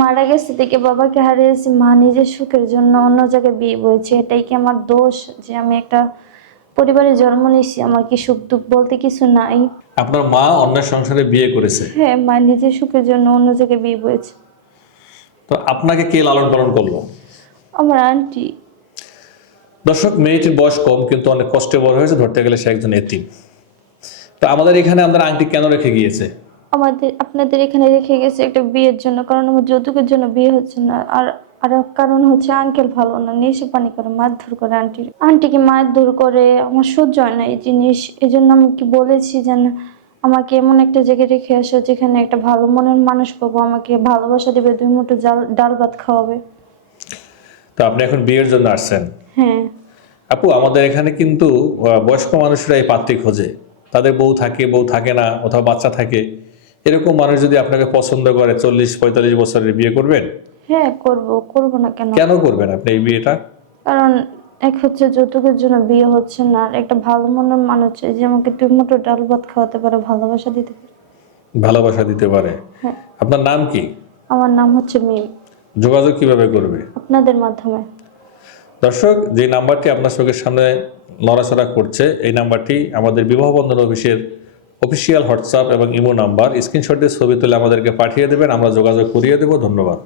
মারা গেছে থেকে বাবাকে হারিয়েছি, মা নিজের সুখের জন্য অন্য জায়গায় বিয়ে বয়েছে। এটাই কি আমার দোষ যে আমি একটা পরিবারে জন্ম নিয়েছি? আমার কি সুখ দুঃখ বলতে কিছু নাই? আপনার মা অন্যের সংসারে বিয়ে করেছে, হ্যাঁ, মা নিজের সুখের জন্য অন্য জায়গায় বিয়ে বয়েছে। তো আপনাকে কে লালন পালন করলো? আমার আন্টি। দর্শক, মেয়েটির বয়স কম কিন্তু অনেক কষ্টে বড় হয়েছে, ধরতে গেলে সে একজন এতিম। তো আমাদের এখানে আমাদের আংটি কেন রেখে গিয়েছে? আপনাদের এখানে রেখে গেছে একটা বিয়ের জন্য, কারণ আমার যৌতুকের জন্য বিয়ে হচ্ছে না। আর আর এক কারণ হচ্ছে আঙ্কেল ভালো না, নেশা পানি করে, মারধর করে আন্টিকে মারধর করে। আমার সহ্য হয় না এই জিনিস। এই জন্য আমি কি বলেছি যে না, আমাকে এমন একটা জায়গায় রেখে আসো যেখানে একটা ভালো মনের মানুষ পাবো, আমাকে ভালোবাসা দিবে, দুই মুঠো ডাল ভাত খাওয়াবে। তো আপনি এখন বিয়ের জন্য আসছেন? হ্যাঁ। আপু, আমাদের এখানে কিন্তু বয়স্ক মানুষরা এই পাত্রী খোঁজে। তাদের বউ থাকে, বউ থাকে না, অথবা বাচ্চা থাকে। এরকম মানুষ যদি আপনাকে পছন্দ করে, 40-45 বছরের বিয়ে করবেন? হ্যাঁ, করবো না কেন? কেন করবেন আপনি এই বিয়েটা? কারণ এক হচ্ছে যৌতুকের জন্য বিয়ে হচ্ছে না, আর একটা ভালো মনের মানুষ চাই যে আমাকে দুই মুঠো ডাল ভাত খাওয়াতে পারে, ভালোবাসা দিতে পারে। ভালোবাসা দিতে পারে। হ্যাঁ। আপনার নাম কি? আমার নাম হচ্ছে মিম। যোগাযোগ কিভাবে করবে? আপনাদের মাধ্যমে। দর্শক, যে নাম্বারটি আপনার চোখের সামনে নড়াচড়া করছে, এই নাম্বারটি আমাদের বিবাহ বন্ধন অফিসের অফিসিয়াল হোয়াটসঅ্যাপ এবং ইমো নাম্বার। স্ক্রিনশট দিয়ে ছবি তুলে আমাদেরকে পাঠিয়ে দেবেন, আমরা যোগাযোগ করিয়ে দেব। ধন্যবাদ।